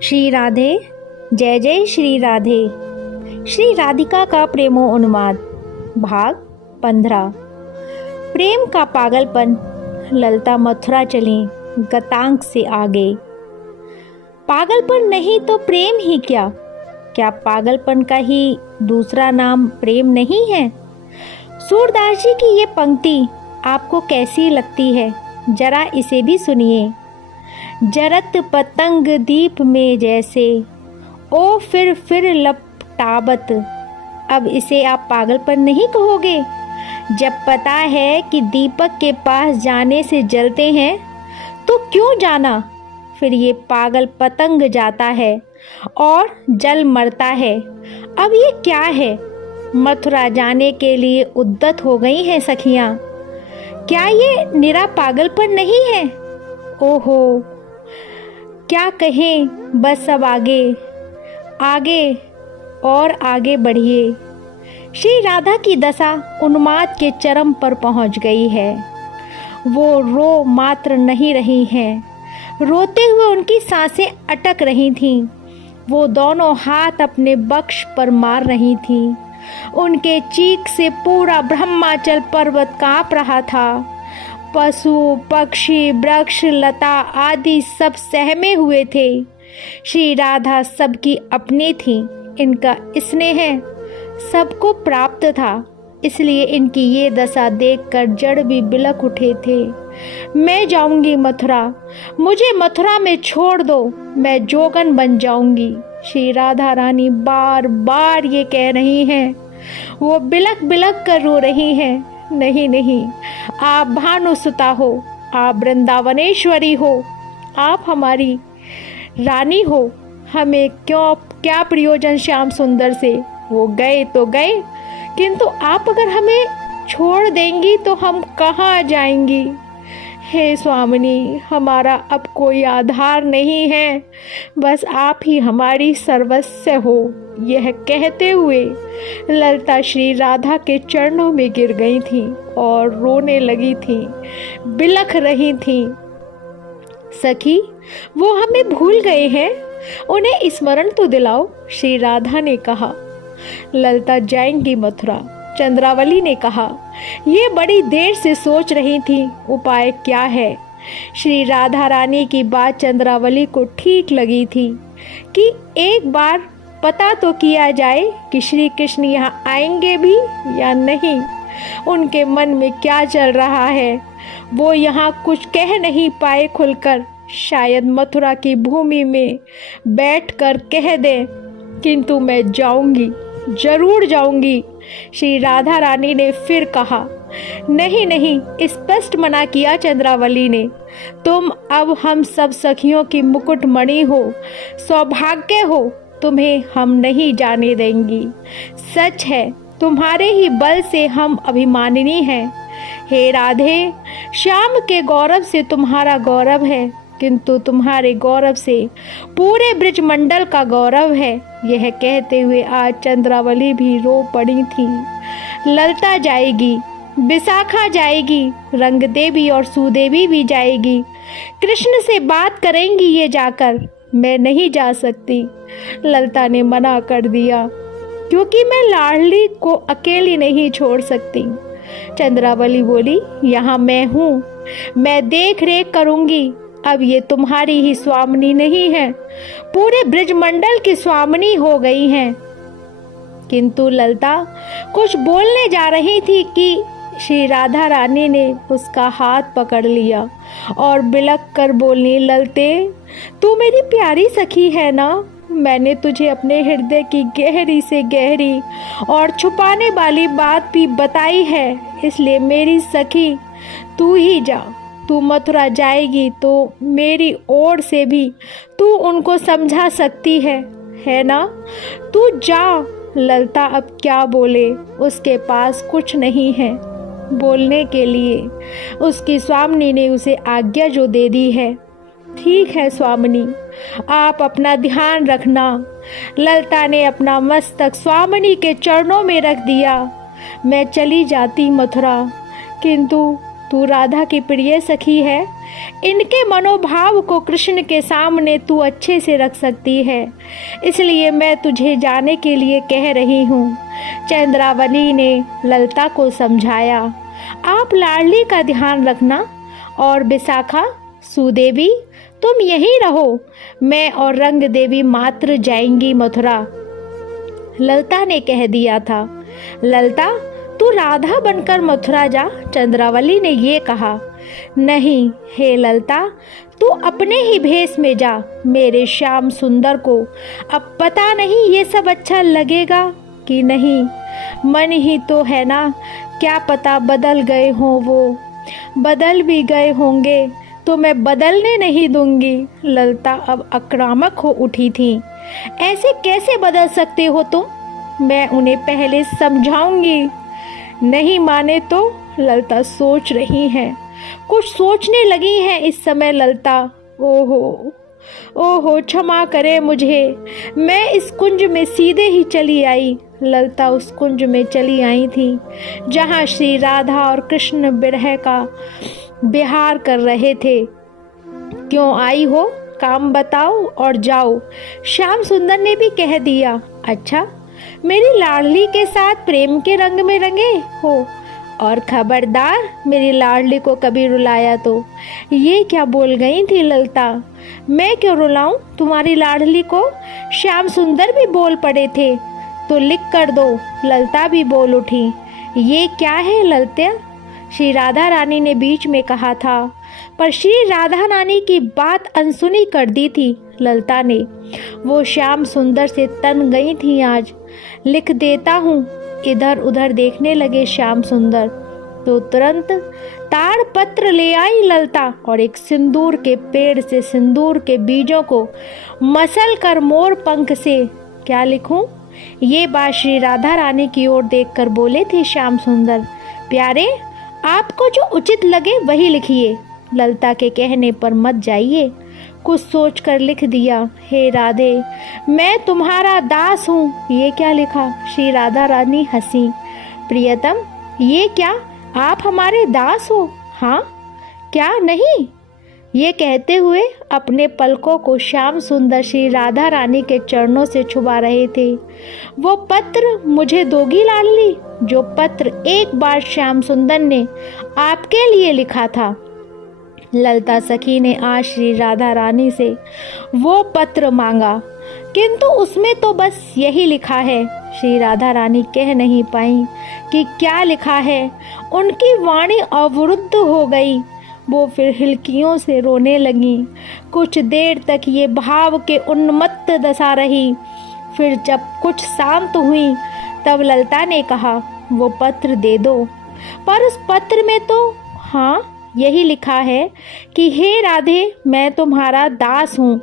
श्री राधे, जय जय श्री राधे। श्री राधिका का प्रेमो उन्माद, भाग 15। प्रेम का पागलपन। ललता मथुरा चली गतांक से आगे। पागलपन नहीं तो प्रेम ही क्या? क्या पागलपन का ही दूसरा नाम प्रेम नहीं है? सूरदास जी की ये पंक्ति आपको कैसी लगती है? जरा इसे भी सुनिए। जरत पतंग दीप में जैसे, ओ फिर लपटावत। अब इसे आप पागलपन नहीं कहोगे? जब पता है कि दीपक के पास जाने से जलते हैं तो क्यों जाना? फिर ये पागल पतंग जाता है और जल मरता है। अब ये क्या है? मथुरा जाने के लिए उद्यत हो गई हैं सखियां। क्या ये निरा पागलपन नहीं है? ओहो, क्या कहें। बस अब आगे आगे और आगे बढ़िए। श्री राधा की दशा उन्माद के चरम पर पहुंच गई है। वो रो मात्र नहीं रही हैं, रोते हुए उनकी सांसें अटक रही थीं। वो दोनों हाथ अपने बक्ष पर मार रही थीं। उनके चीख से पूरा ब्रह्माचल पर्वत कांप रहा था। पशु पक्षी वृक्ष लता आदि सब सहमे हुए थे। श्री राधा सबकी अपनी थी। इनका स्नेह सबको प्राप्त था, इसलिए इनकी ये दशा देखकर जड़ भी बिलख उठे थे। मैं जाऊंगी मथुरा, मुझे मथुरा में छोड़ दो, मैं जोगन बन जाऊंगी। श्री राधा रानी बार बार ये कह रही हैं। वो बिलख बिलख कर रो रही हैं। नहीं नहीं, आप भानुसुता हो, आप वृंदावनेश्वरी हो, आप हमारी रानी हो। हमें क्या प्रयोजन श्याम सुंदर से? वो गए तो गए, किंतु आप अगर हमें छोड़ देंगी तो हम कहाँ जाएंगी? हे स्वामिनी, हमारा अब कोई आधार नहीं है, बस आप ही हमारी सर्वस्व हो। यह कहते हुए ललता श्री राधा के चरणों में गिर गई थी और रोने लगी थी, बिलख रही थी। सखी, वो हमें भूल गए हैं, उन्हें स्मरण तो दिलाओ, श्री राधा ने कहा। ललता जाएंगी मथुरा, चंद्रावली ने कहा। ये बड़ी देर से सोच रही थी उपाय क्या है। श्री राधा रानी की बात चंद्रावली को ठीक लगी थी कि एक बार पता तो किया जाए कि श्री कृष्ण यहाँ आएंगे भी या नहीं। उनके मन में क्या चल रहा है वो यहाँ कुछ कह नहीं पाए खुलकर। शायद मथुरा की भूमि में बैठकर कह दे, किंतु मैं जाऊंगी, जरूर जाऊंगी। श्री राधा रानी ने फिर कहा। नहीं नहीं, स्पष्ट मना किया चंद्रावली ने। तुम अब हम सब सखियों की मुकुटमणि हो, सौभाग्य हो, तुम्हें हम नहीं जाने देंगी। सच है, तुम्हारे ही बल से हम अभिमानिनी हैं। हे राधे, श्याम के गौरव से तुम्हारा गौरव है, किंतु तुम्हारे गौरव से पूरे ब्रजमंडल का गौरव है। यह कहते हुए आज चंद्रावली भी रो पड़ी थी। ललता जाएगी, विशाखा जाएगी, रंग देवी और सुदेवी भी जाएगी। कृष्ण से बात करेंगी ये जाकर। मैं नहीं जा सकती, ललता ने मना कर दिया, क्योंकि मैं लाडली को अकेली नहीं छोड़ सकती। चंद्रावली बोली, यहाँ मैं हूँ, मैं देख रेख करूँगी। अब ये तुम्हारी ही स्वामिनी नहीं है, पूरे ब्रजमंडल की स्वामिनी हो गई हैं। किंतु ललता कुछ बोलने जा रही थी कि श्री राधा रानी ने उसका हाथ पकड़ लिया और बिलख कर बोली, ललते, तू मेरी प्यारी सखी है ना? मैंने तुझे अपने हृदय की गहरी से गहरी और छुपाने वाली बात भी बताई है, इसलिए मेरी सखी तू ही जा। तू मथुरा जाएगी तो मेरी ओर से भी तू उनको समझा सकती है ना? तू जा। ललता अब क्या बोले, उसके पास कुछ नहीं है बोलने के लिए। उसकी स्वामिनी ने उसे आज्ञा जो दे दी है। ठीक है स्वामिनी, आप अपना ध्यान रखना। ललता ने अपना मस्तक स्वामिनी के चरणों में रख दिया। मैं चली जाती मथुरा, किंतु तू राधा की प्रिय सखी है, इनके मनोभाव को कृष्ण के सामने तू अच्छे से रख सकती है, इसलिए मैं तुझे जाने के लिए कह रही हूँ। चंद्रावली ने ललता को समझाया, आप लाडली का ध्यान रखना और विशाखा, सुदेवी तुम यहीं रहो, मैं और रंग देवी मात्र जाएंगी मथुरा। ललता ने कह दिया था। ललता तू राधा बनकर मथुरा जा, चंद्रावली ने ये कहा। नहीं हे ललता, तू अपने ही भेष में जा, मेरे श्याम सुंदर को अब पता नहीं ये सब अच्छा लगेगा कि नहीं। मन ही तो है ना, क्या पता बदल गए हों वो, बदल भी गए होंगे तो मैं बदलने नहीं दूंगी। ललता अब आक्रामक हो उठी थी। ऐसे कैसे बदल सकते हो तुम, मैं उन्हें पहले समझाऊंगी। नहीं माने तो, ललता सोच रही हैं, कुछ सोचने लगी हैं इस समय ललता। ओहो ओहो क्षमा करे मुझे, मैं इस कुंज में सीधे ही चली आई। ललता उस कुंज में चली आई थी जहाँ श्री राधा और कृष्ण विरह का विहार कर रहे थे। क्यों आई हो, काम बताओ और जाओ, श्याम सुंदर ने भी कह दिया। अच्छा, मेरी लाडली के साथ प्रेम के रंग में रंगे हो, और खबरदार मेरी लाडली को कभी रुलाया तो। ये क्या बोल गई थी ललता, मैं क्यों रुलाऊं तुम्हारी लाडली को, श्याम सुंदर भी बोल पड़े थे तो लिख कर दो। ललता भी बोल उठी। ये क्या है ललता, श्री राधा रानी ने बीच में कहा था, पर श्री राधा रानी की बात अनसुनी कर दी थी ललता ने। वो श्याम सुंदर से तन गई थी आज। लिख देता हूँ। इधर उधर देखने लगे श्याम सुंदर तो तुरंत ताड़ पत्र ले आई ललता और एक सिंदूर के पेड़ से सिंदूर के बीजों को मसल कर मोर पंख से। क्या लिखूं? ये बात श्री राधा रानी की ओर देखकर बोले थे श्याम सुंदर। प्यारे, आपको जो उचित लगे वही लिखिए, ललता के कहने पर मत जाइए। कुछ सोचकर लिख दिया, हे राधे मैं तुम्हारा दास हूँ। ये क्या लिखा? श्री राधा रानी हंसी। प्रियतम, ये क्या, आप हमारे दास हो? हाँ, क्या नहीं? ये कहते हुए अपने पलकों को श्याम सुंदर श्री राधा रानी के चरणों से छुपा रहे थे। वो पत्र मुझे दोगी लाडली, जो पत्र एक बार श्याम सुंदर ने आपके लिए लिखा था। ललता सखी ने आज श्री राधा रानी से वो पत्र मांगा, किंतु उसमें तो बस यही लिखा है। श्री राधा रानी कह नहीं पाई कि क्या लिखा है। उनकी वाणी अवरुद्ध हो गई। वो फिर हिलकियों से रोने लगी। कुछ देर तक ये भाव के उन्मत्त दशा रही। फिर जब कुछ शांत हुई तब ललता ने कहा, वो पत्र दे दो। पर उस पत्र में तो हाँ यही लिखा है कि हे राधे मैं तुम्हारा दास हूँ,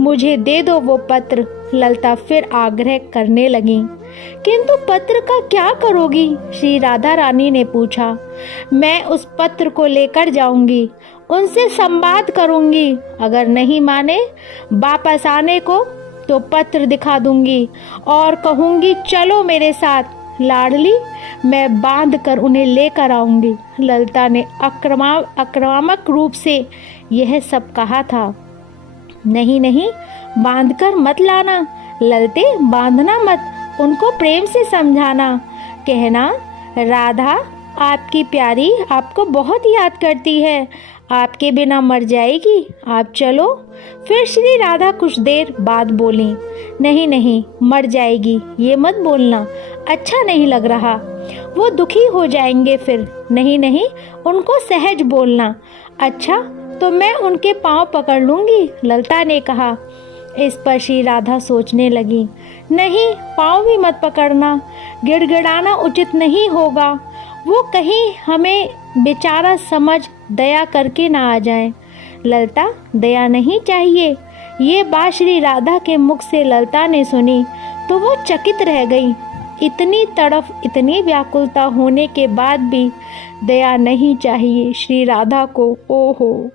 मुझे दे दो वो पत्र। ललता फिर आग्रह करने लगी। किंतु पत्र का क्या करोगी? श्री राधा रानी ने पूछा। मैं उस पत्र को लेकर जाऊंगी, उनसे संवाद करूंगी। अगर नहीं माने वापस आने को तो पत्र दिखा दूंगी और कहूंगी चलो मेरे साथ। लाडली, मैं बांध कर उन्हें लेकर आऊंगी। ललता ने आक्रामक रूप से यह सब कहा था। नहीं नहीं, बांधकर मत लाना ललते, बांधना मत, उनको प्रेम से समझाना। कहना, राधा आपकी प्यारी आपको बहुत याद करती है, आपके बिना मर जाएगी, आप चलो। फिर श्री राधा कुछ देर बाद बोली, नहीं नहीं मर जाएगी ये मत बोलना, अच्छा नहीं लग रहा, वो दुखी हो जाएंगे फिर। नहीं नहीं, उनको सहज बोलना। अच्छा तो मैं उनके पांव पकड़ लूंगी, ललता ने कहा। इस पर श्री राधा सोचने लगी, नहीं पांव भी मत पकड़ना, गिड़गिड़ाना उचित नहीं होगा, वो कहीं हमें बेचारा समझ दया करके ना आ जाए। ललता, दया नहीं चाहिए। ये बात श्री राधा के मुख से ललता ने सुनी तो वो चकित रह गई। इतनी तड़फ, इतनी व्याकुलता होने के बाद भी दया नहीं चाहिए श्री राधा को। ओहो,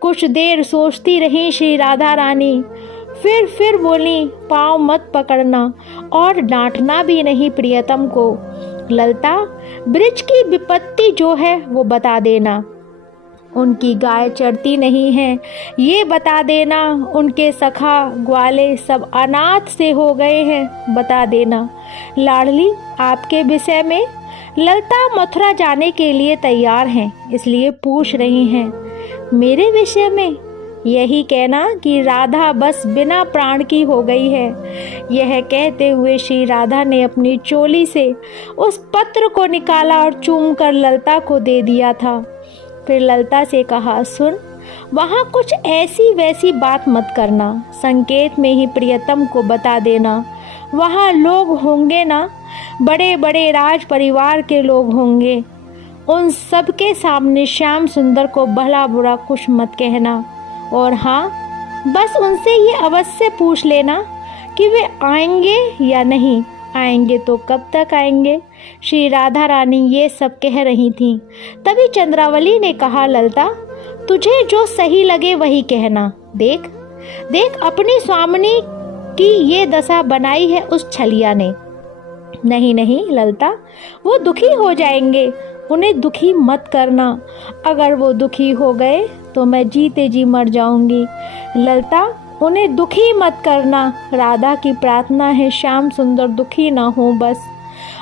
कुछ देर सोचती रही श्री राधा रानी, फिर बोली, पाँव मत पकड़ना और डांटना भी नहीं प्रियतम को। ललता, ब्रिज की विपत्ति जो है वो बता देना। उनकी गाय चरती नहीं है, ये बता देना। उनके सखा ग्वाले सब अनाथ से हो गए हैं, बता देना। लाडली, आपके विषय में ललता मथुरा जाने के लिए तैयार हैं, इसलिए पूछ रही हैं। मेरे विषय में यही कहना कि राधा बस बिना प्राण की हो गई है। यह कहते हुए श्री राधा ने अपनी चोली से उस पत्र को निकाला और चूम कर ललता को दे दिया था। फिर ललता से कहा, सुन, वहाँ कुछ ऐसी वैसी बात मत करना, संकेत में ही प्रियतम को बता देना। वहाँ लोग होंगे ना, बड़े बड़े राज परिवार के लोग होंगे, उन सबके सामने श्याम सुंदर को भला बुरा कुछ मत कहना। और हाँ, बस उनसे ये अवश्य पूछ लेना कि वे आएंगे या नहीं। आएंगे तो कब तक आएंगे? श्री राधा रानी ये सब कह रही थीं। तभी चंद्रावली ने कहा, ललता, तुझे जो सही लगे वही कहना। देख देख, अपनी स्वामिनी की ये दशा बनाई है उस छलिया ने। नहीं नहीं ललता, वो दुखी हो जाएंगे, उन्हें दुखी मत करना। अगर वो दुखी हो गए तो मैं जीते जी मर जाऊंगी। ललता, उन्हें दुखी मत करना। राधा की प्रार्थना है श्याम सुंदर दुखी ना हो। बस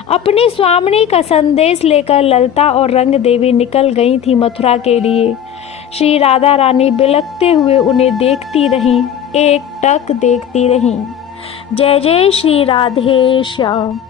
अपनी स्वामिनी का संदेश लेकर ललता और रंग देवी निकल गई थी मथुरा के लिए। श्री राधा रानी बिलखते हुए उन्हें देखती रहीं, एक टक देखती रहीं। जय जय श्री राधे श्याम।